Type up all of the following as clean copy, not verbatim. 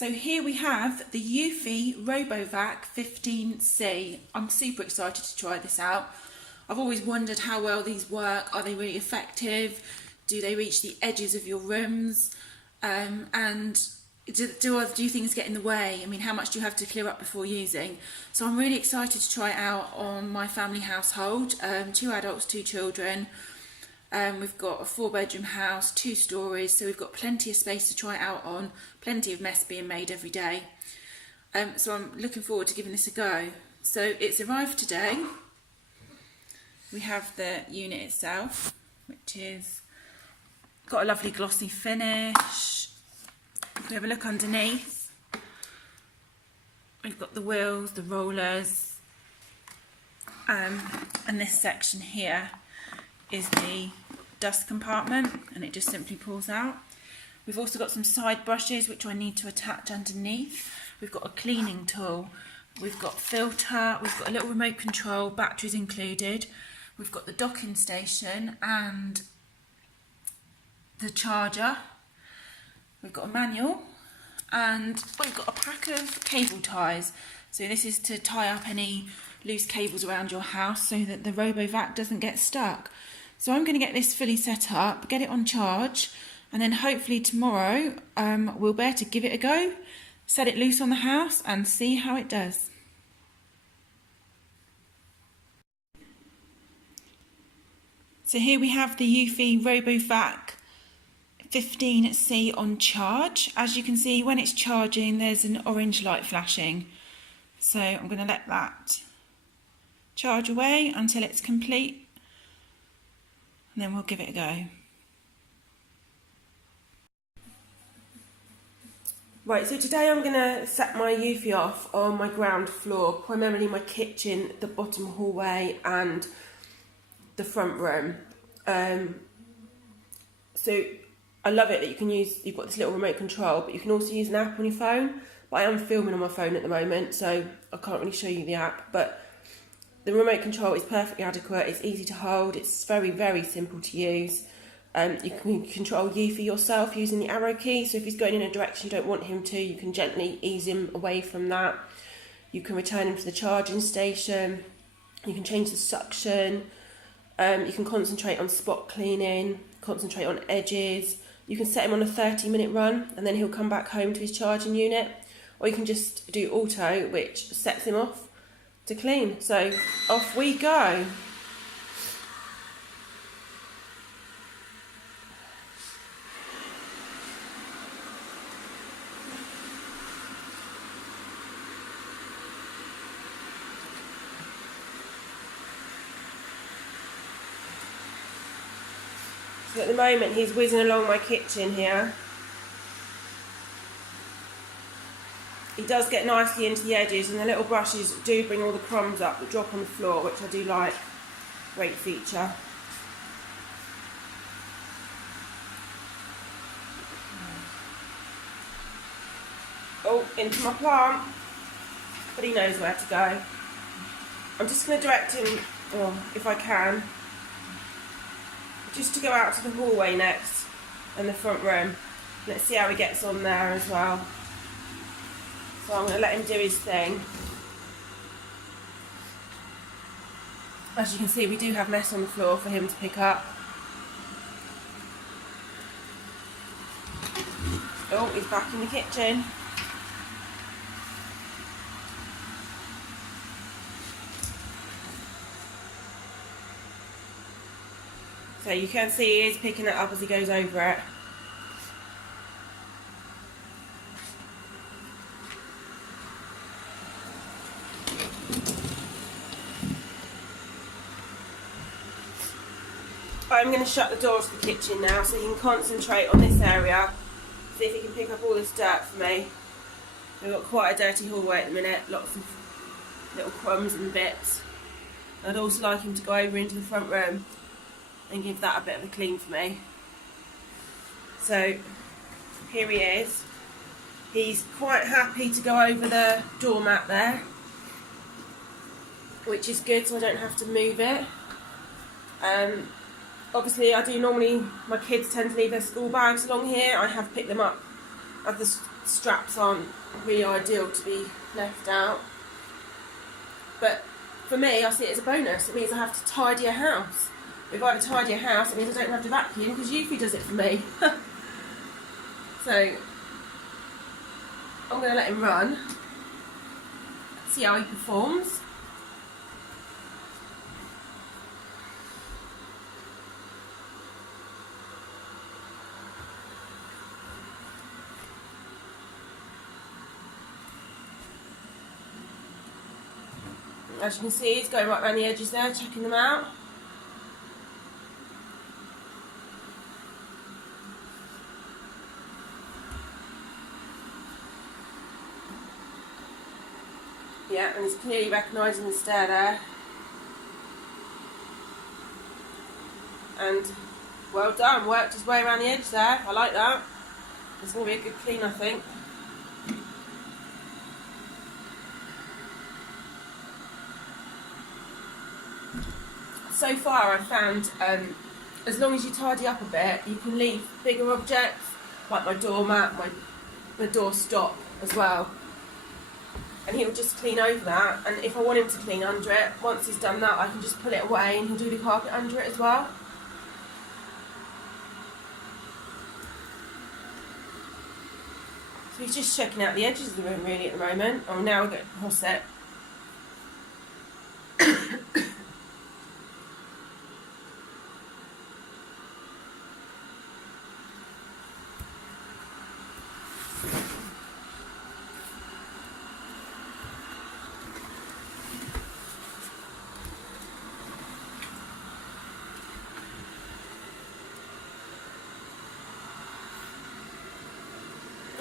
So here we have the Eufy RoboVac 15C. I'm super excited to try this out. I've always wondered how well these work. Are they really effective? Do they reach the edges of your rooms? And do things get in the way? I mean, how much do you have to clear up before using? So I'm really excited to try it out on my family household. 2 adults, 2 children. We've got a 4-bedroom house, 2 stories, so we've got plenty of space to try it out on, plenty of mess being made every day. So I'm looking forward to giving this a go. So it's arrived today. We have the unit itself, which is got a lovely glossy finish. If we have a look underneath, we've got the wheels, the rollers, and this section here is the dust compartment, and it just simply pulls out. We've also got some side brushes which I need to attach underneath. We've got a cleaning tool, we've got filter, we've got a little remote control, batteries included. We've got the docking station and the charger. We've got a manual, and we've got a pack of cable ties. So this is to tie up any loose cables around your house so that the RoboVac doesn't get stuck. So I'm going to get this fully set up, get it on charge, and then hopefully tomorrow we'll be able to give it a go, set it loose on the house and see how it does. So here we have the Eufy RoboVac 15C on charge. As you can see, when it's charging, there's an orange light flashing. So I'm going to let that charge away until it's complete, and then we'll give it a go. Right, so today I'm going to set my Eufy off on my ground floor, primarily my kitchen, the bottom hallway and the front room. So I love it that you've got this little remote control, but you can also use an app on your phone. But I am filming on my phone at the moment, so I can't really show you the app, but the remote control is perfectly adequate. It's easy to hold, it's very, very simple to use. You can control Eufy yourself using the arrow key, so if he's going in a direction you don't want him to, you can gently ease him away from that. You can return him to the charging station, you can change the suction, you can concentrate on spot cleaning, concentrate on edges. You can set him on a 30-minute run and then he'll come back home to his charging unit, or you can just do auto, which sets him off to clean. So off we go. So at the moment he's whizzing along my kitchen here. He does get nicely into the edges, and the little brushes do bring all the crumbs up that drop on the floor, which I do like. Great feature. Oh, into my plant. But he knows where to go. I'm just going to direct him, if I can, just to go out to the hallway next and the front room. Let's see how he gets on there as well. So I'm going to let him do his thing. As you can see, we do have mess on the floor for him to pick up. Oh, he's back in the kitchen. So you can see he is picking it up as he goes over it. I'm going to shut the door to the kitchen now so he can concentrate on this area, see if he can pick up all this dirt for me. We've got quite a dirty hallway at the minute, lots of little crumbs and bits. I'd also like him to go over into the front room and give that a bit of a clean for me. So here he is. He's quite happy to go over the doormat there, which is good, so I don't have to move it. Obviously my kids tend to leave their school bags along here. I have picked them up straps aren't really ideal to be left out. But for me, I see it as a bonus. It means I have to tidy a house. If I have to tidy a house, it means I don't have to vacuum because Eufy does it for me. So I'm going to let him run, see how he performs. As you can see, he's going right around the edges there, checking them out. Yeah, and he's clearly recognising the stair there. And well done, worked his way around the edge there. I like that. It's going to be a good clean, I think. So far I've found as long as you tidy up a bit, you can leave bigger objects like my doormat, my door stop as well, and he'll just clean over that. And if I want him to clean under it, once he's done that, I can just pull it away and he'll do the carpet under it as well. So he's just checking out the edges of the room really at the moment. Oh, now we're going across it.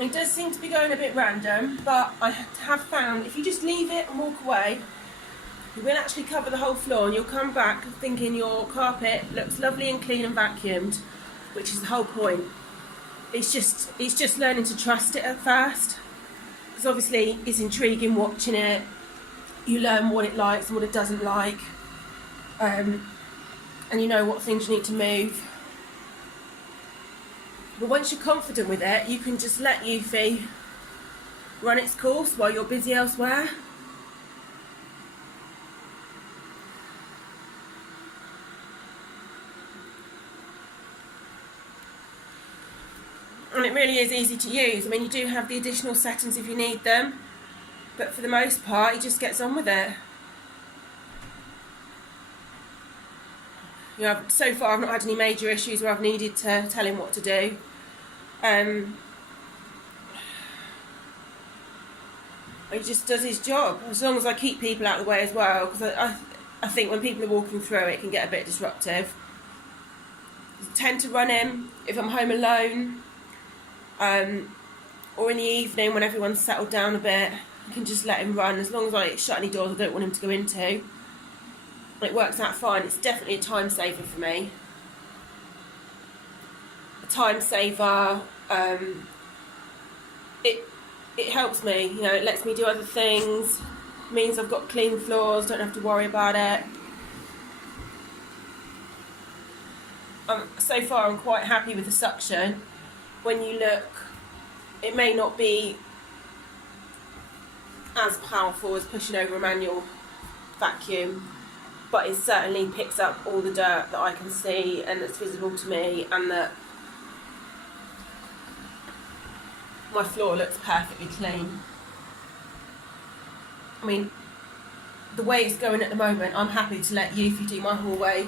It does seem to be going a bit random, but I have found if you just leave it and walk away, you will actually cover the whole floor and you'll come back thinking your carpet looks lovely and clean and vacuumed, which is the whole point. It's just learning to trust it at first, because obviously it's intriguing watching it. You learn what it likes and what it doesn't like, and you know what things you need to move. But once you're confident with it, you can just let Eufy run its course while you're busy elsewhere. And it really is easy to use. I mean, you do have the additional settings if you need them, but for the most part, he just gets on with it. You know, so far I've not had any major issues where I've needed to tell him what to do. He just does his job, as long as I keep people out of the way as well, because I think when people are walking through it can get a bit disruptive. I tend to run him if I'm home alone, or in the evening when everyone's settled down a bit. I can just let him run, as long as I shut any doors I don't want him to go into. It works out fine. It's definitely a time saver for me. A time saver. It helps me. You know, it lets me do other things. Means I've got clean floors. Don't have to worry about it. So far, I'm quite happy with the suction. When you look, it may not be as powerful as pushing over a manual vacuum, but it certainly picks up all the dirt that I can see and that's visible to me, and that my floor looks perfectly clean. I mean, the way it's going at the moment, I'm happy to let Eufy do my hallway,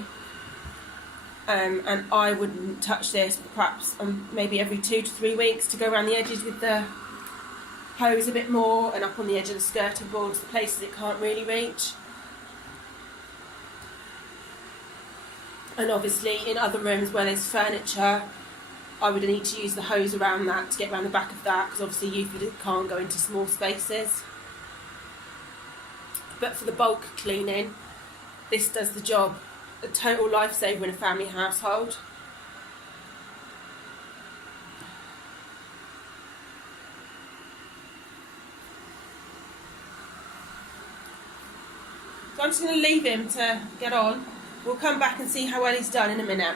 and I wouldn't touch this perhaps maybe every 2 to 3 weeks to go around the edges with the hose a bit more and up on the edge of the skirting boards, the places it can't really reach. And obviously in other rooms where there's furniture, I would need to use the hose around that to get around the back of that, because obviously Eufy can't go into small spaces. But for the bulk cleaning, this does the job. A total lifesaver in a family household. So I'm just going to leave him to get on. We'll come back and see how well he's done in a minute.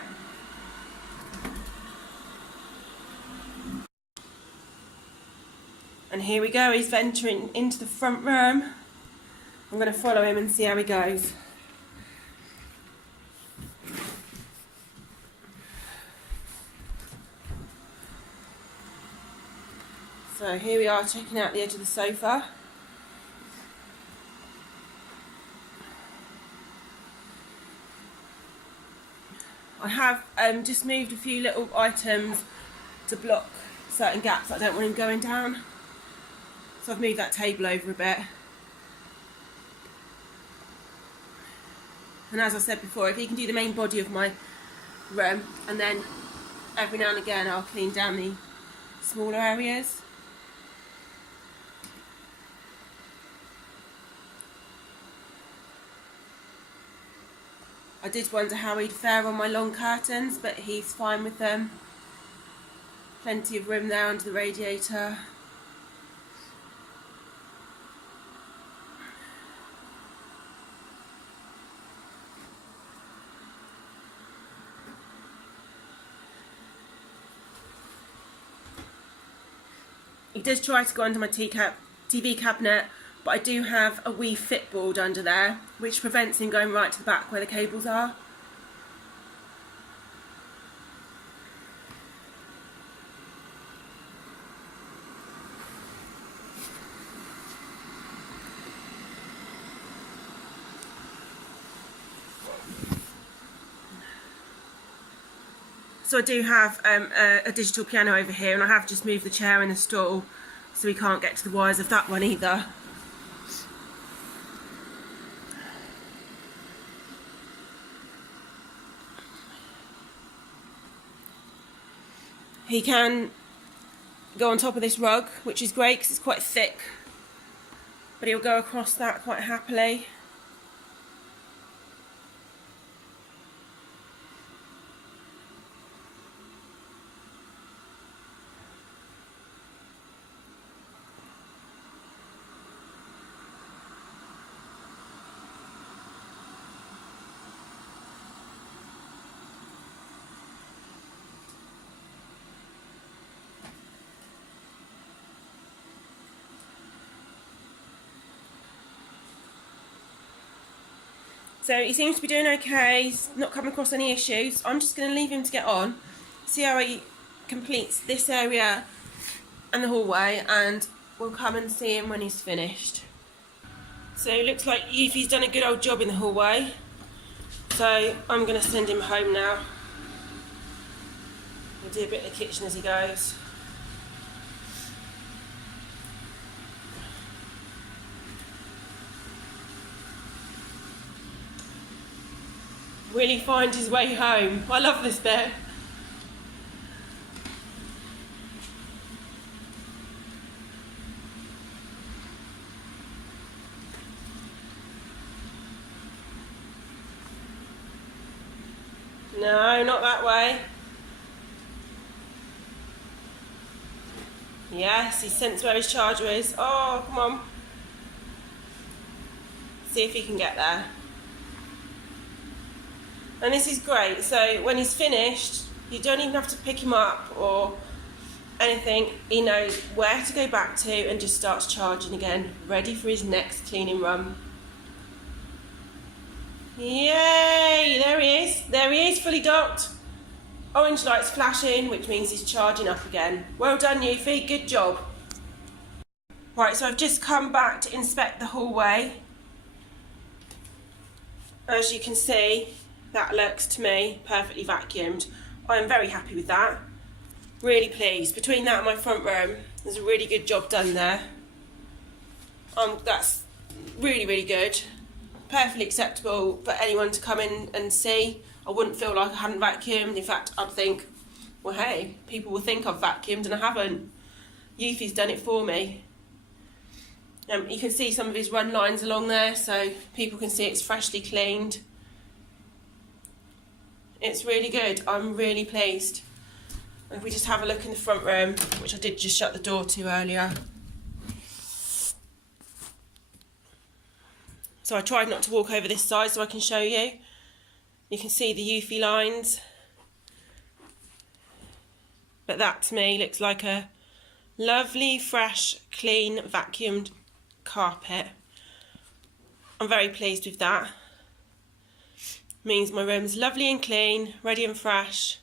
And here we go, he's venturing into the front room. I'm going to follow him and see how he goes. So here we are, checking out the edge of the sofa. I have just moved a few little items to block certain gaps that I don't want him going down. So I've moved that table over a bit. And as I said before, if he can do the main body of my room, and then every now and again I'll clean down the smaller areas. I did wonder how he'd fare on my long curtains, but he's fine with them. Plenty of room there under the radiator. He does try to go under my TV cabinet, but I do have a wee fit board under there, which prevents him going right to the back where the cables are. So I do have a digital piano over here, and I have just moved the chair and the stool so we can't get to the wires of that one either. He can go on top of this rug, which is great because it's quite thick, but he'll go across that quite happily. So he seems to be doing okay, he's not come across any issues. I'm just going to leave him to get on, see how he completes this area and the hallway, and we'll come and see him when he's finished. So it looks like Eufy's done a good old job in the hallway, so I'm going to send him home now. We'll do a bit of the kitchen as he goes. Really find his way home. I love this bit. No, not that way. Yes, he's sensed where his charger is. Oh, come on. See if he can get there. And this is great, so when he's finished, you don't even have to pick him up or anything. He knows where to go back to and just starts charging again, ready for his next cleaning run. Yay! There he is, fully docked. Orange light's flashing, which means he's charging up again. Well done, Eufy, good job. Right, so I've just come back to inspect the hallway. As you can see, that looks to me perfectly vacuumed. I'm very happy with that. Really pleased. Between that and my front room, there's a really good job done there. That's really, really good. Perfectly acceptable for anyone to come in and see. I wouldn't feel like I hadn't vacuumed. In fact, I'd think, well, hey, people will think I've vacuumed and I haven't. Eufy's done it for me. You can see some of his run lines along there, so people can see it's freshly cleaned. It's really good. I'm really pleased. And if we just have a look in the front room, which I did just shut the door to earlier. So I tried not to walk over this side so I can show you. You can see the Eufy lines. But that to me looks like a Lovely, fresh, clean, vacuumed carpet. I'm very pleased with that. Means my room's lovely and clean, ready and fresh.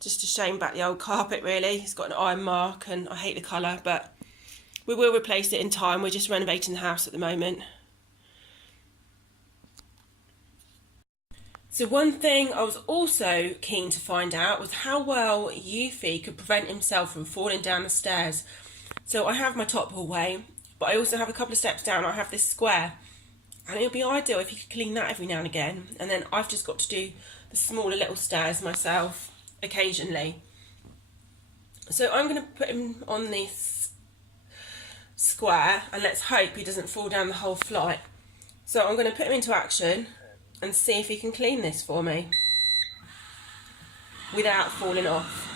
Just a shame about the old carpet really. It's got an iron mark and I hate the colour, but we will replace it in time. We're just renovating the house at the moment. So one thing I was also keen to find out was how well Eufy could prevent himself from falling down the stairs. So I have my top hallway, but I also have a couple of steps down. I have this square, and it would be ideal if you could clean that every now and again. And then I've just got to do the smaller little stairs myself occasionally. So I'm going to put him on this square, and let's hope he doesn't fall down the whole flight. So I'm going to put him into action and see if he can clean this for me without falling off.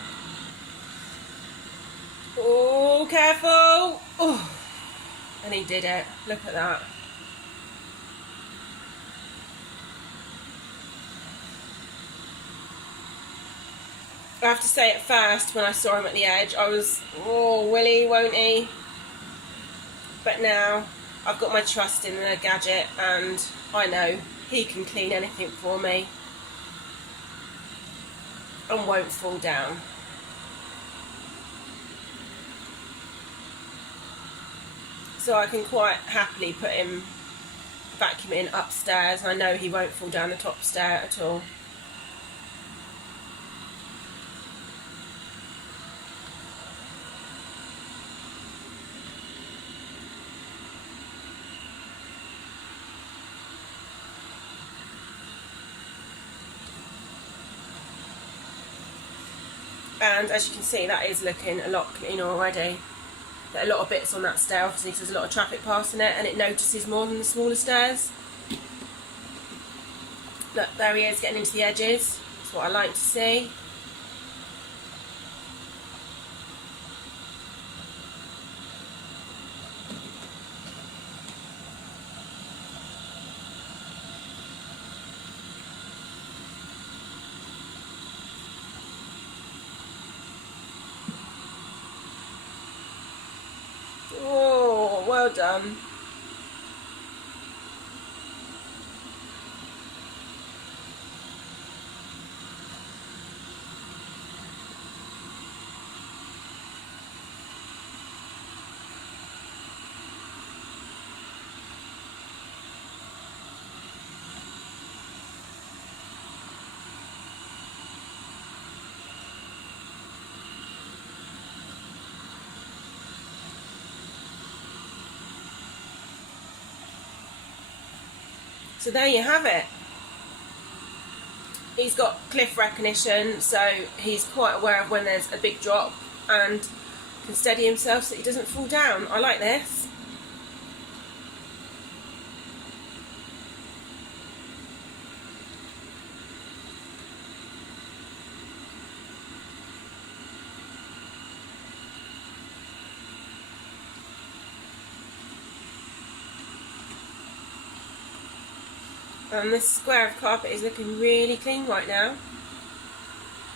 Oh, careful! Oh, and he did it. Look at that. I have to say, at first, when I saw him at the edge, I was, oh, will he, won't he? But now I've got my trust in the gadget, and I know he can clean anything for me and won't fall down. So I can quite happily put him vacuuming upstairs, and I know he won't fall down the top stair at all. And as you can see, that is looking a lot cleaner already. There are a lot of bits on that stair, obviously, because there's a lot of traffic passing it, and it notices more than the smaller stairs. Look, there he is, getting into the edges. That's what I like to see. Oh, well done. So there you have it. He's got cliff recognition, so he's quite aware of when there's a big drop and can steady himself so he doesn't fall down. I like this. And this square of carpet is looking really clean right now.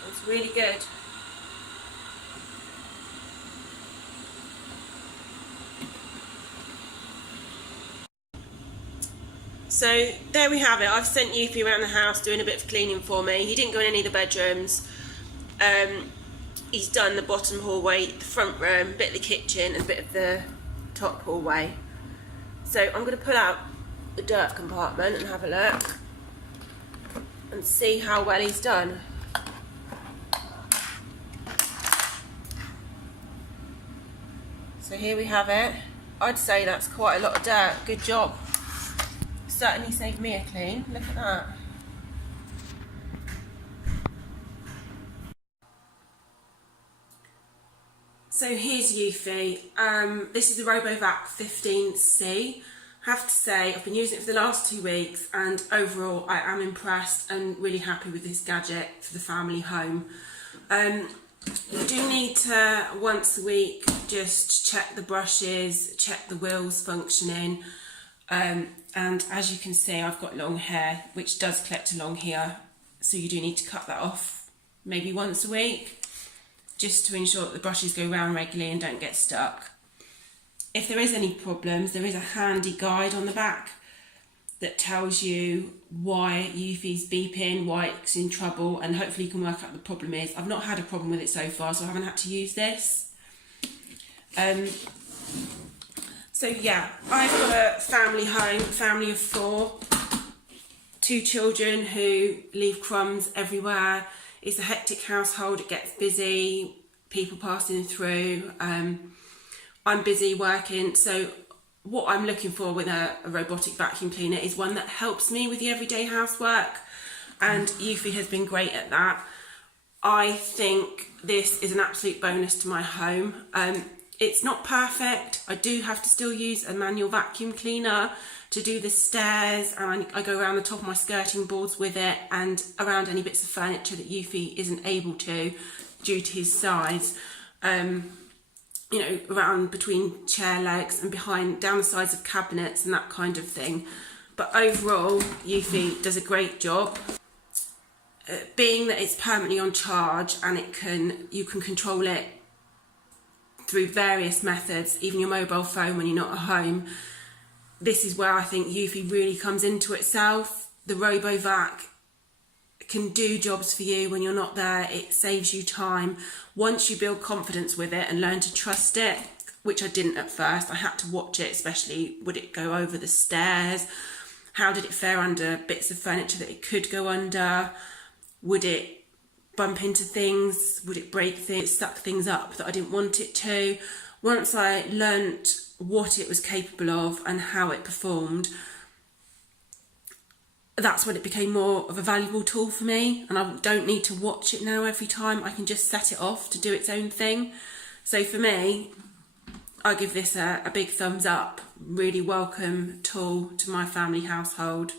It's really good. So there we have it. I've sent Eufy around the house doing a bit of cleaning for me. He didn't go in any of the bedrooms. He's done the bottom hallway, the front room, a bit of the kitchen and a bit of the top hallway. So I'm going to pull out the dirt compartment and have a look and see how well he's done. So here we have it. I'd say that's quite a lot of dirt. Good job. Certainly saved me a clean. Look at that. So here's Eufy. This is the RoboVac 15C. I have to say, I've been using it for the last 2 weeks, and overall I am impressed and really happy with this gadget for the family home. You do need to, once a week, just check the brushes, check the wheels functioning, and as you can see, I've got long hair, which does collect along here, so you do need to cut that off maybe once a week. just to ensure that the brushes go round regularly and don't get stuck. If there is any problems, there is a handy guide on the back that tells you why Eufy's beeping, why it's in trouble, and hopefully you can work out what the problem is. I've not had a problem with it so far, so I haven't had to use this. So yeah, I've got a family home, family of 4, 2 children who leave crumbs everywhere. It's a hectic household, it gets busy, people passing through. I'm busy working, so what I'm looking for with a robotic vacuum cleaner is one that helps me with the everyday housework, and Eufy has been great at that. I think this is an absolute bonus to my home. It's not perfect. I do have to still use a manual vacuum cleaner to do the stairs, and I go around the top of my skirting boards with it and around any bits of furniture that Eufy isn't able to due to his size. You know, around between chair legs and behind, down the sides of cabinets and that kind of thing. But overall, Eufy does a great job. Being that it's permanently on charge and you can control it through various methods, even your mobile phone when you're not at home. This is where I think Eufy really comes into itself. The RoboVac can do jobs for you when you're not there. It saves you time. Once you build confidence with it and learn to trust it, which I didn't at first, I had to watch it, especially would it go over the stairs? How did it fare under bits of furniture that it could go under? Would it bump into things? Would it break things, suck things up that I didn't want it to? Once I learnt what it was capable of and how it performed, that's when it became more of a valuable tool for me, and I don't need to watch it now every time. I can just set it off to do its own thing. So for me, I give this a big thumbs up. Really welcome tool to my family household.